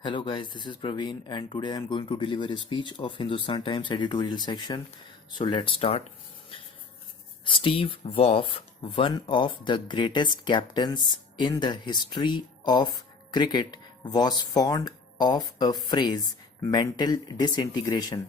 Hello guys, this is Praveen and today I am going to deliver a speech of Hindustan Times editorial section. So let's start. Steve Waugh, one of the greatest captains in the history of cricket, was fond of a phrase, mental disintegration.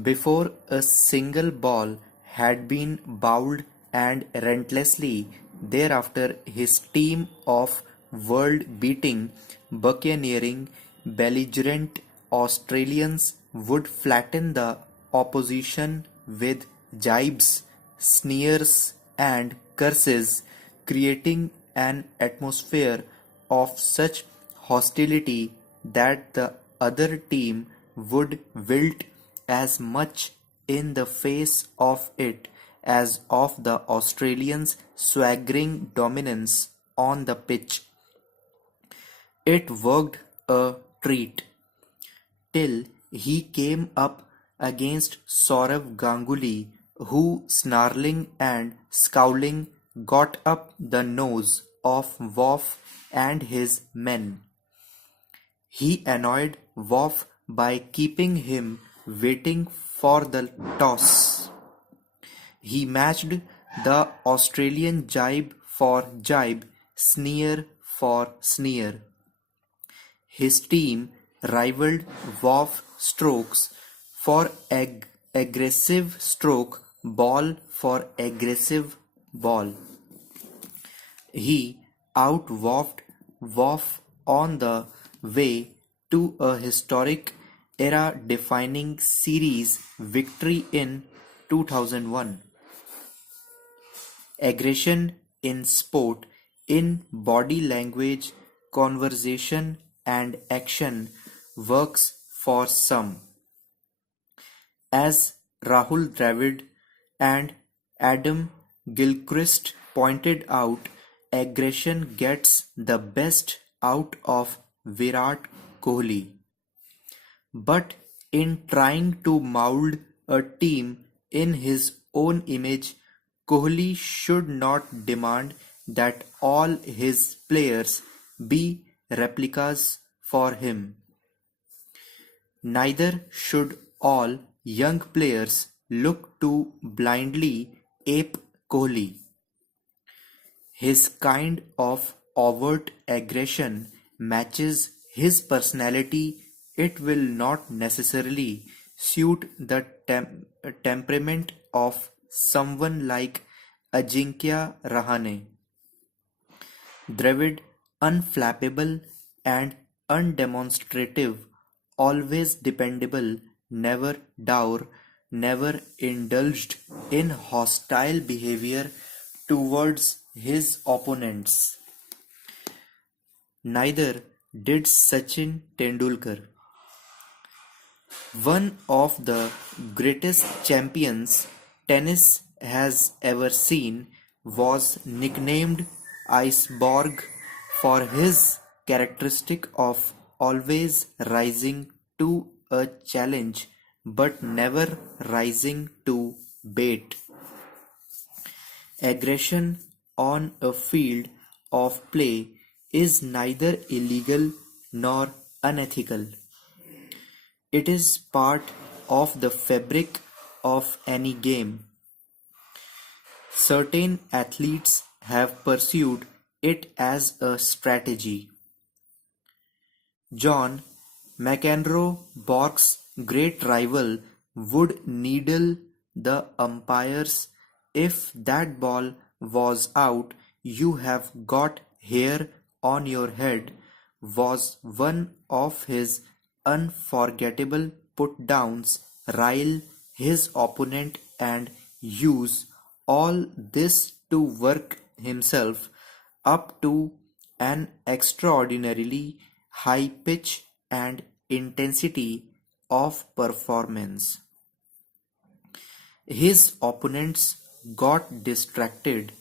Before a single ball had been bowled and relentlessly thereafter his team of world-beating, buccaneering, belligerent Australians would flatten the opposition with jibes, sneers and curses, creating an atmosphere of such hostility that the other team would wilt as much in the face of it as of the Australians' swaggering dominance on the pitch. It worked a treat till he came up against Saurav Ganguly, who, snarling and scowling, got up the nose of Waugh and his men. He annoyed Waugh by keeping him waiting for the toss. He matched the Australian jibe for jibe, sneer for sneer. His team rivaled Waugh's strokes for aggressive stroke, ball for aggressive ball. He outwowed Waugh on the way to a historic era-defining series victory in 2001. Aggression in sport, in body language, conversation and action works for some. As Rahul Dravid and Adam Gilchrist pointed out, aggression gets the best out of Virat Kohli. But in trying to mould a team in his own image, Kohli should not demand that all his players be replicas for him. Neither should all young players look to blindly ape Kohli. His kind of overt aggression matches his personality. It will not necessarily suit the temperament of someone like Ajinkya Rahane. Dravid, unflappable and undemonstrative, always dependable, never dour, never indulged in hostile behavior towards his opponents. Neither did Sachin Tendulkar. One of the greatest champions tennis has ever seen was nicknamed Iceborg for his characteristic of always rising to a challenge but never rising to bait. Aggression on a field of play is neither illegal nor unethical. It is part of the fabric of any game. Certain athletes have pursued it as a strategy. John McEnroe, Borg's great rival, would needle the umpires. If that ball was out, you have got hair on your head, was one of his unforgettable put-downs. Rile his opponent and use all this to work himself up to an extraordinarily high pitch and intensity of performance. His opponents got distracted.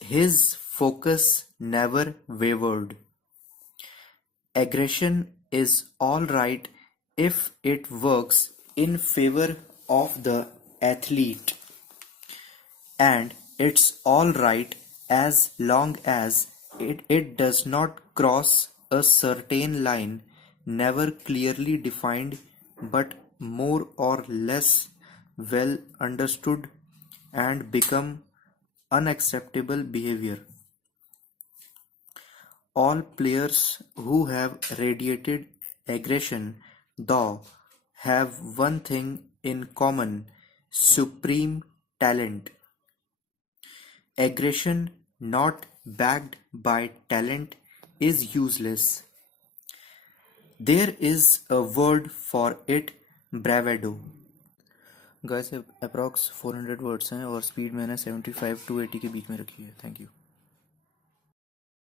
His focus never wavered. Aggression is all right if it works in favor of the athlete, and it's all right as long as it does not cross a certain line. never clearly defined but more or less well understood and become unacceptable behavior. All players who have radiated aggression, though, have one thing in common: supreme talent. Aggression not backed by talent is useless. There is a word for it: bravado. Guys approx 400 words हैं और speed मैंने 75 to 80 के बीच में रखी है. Thank you.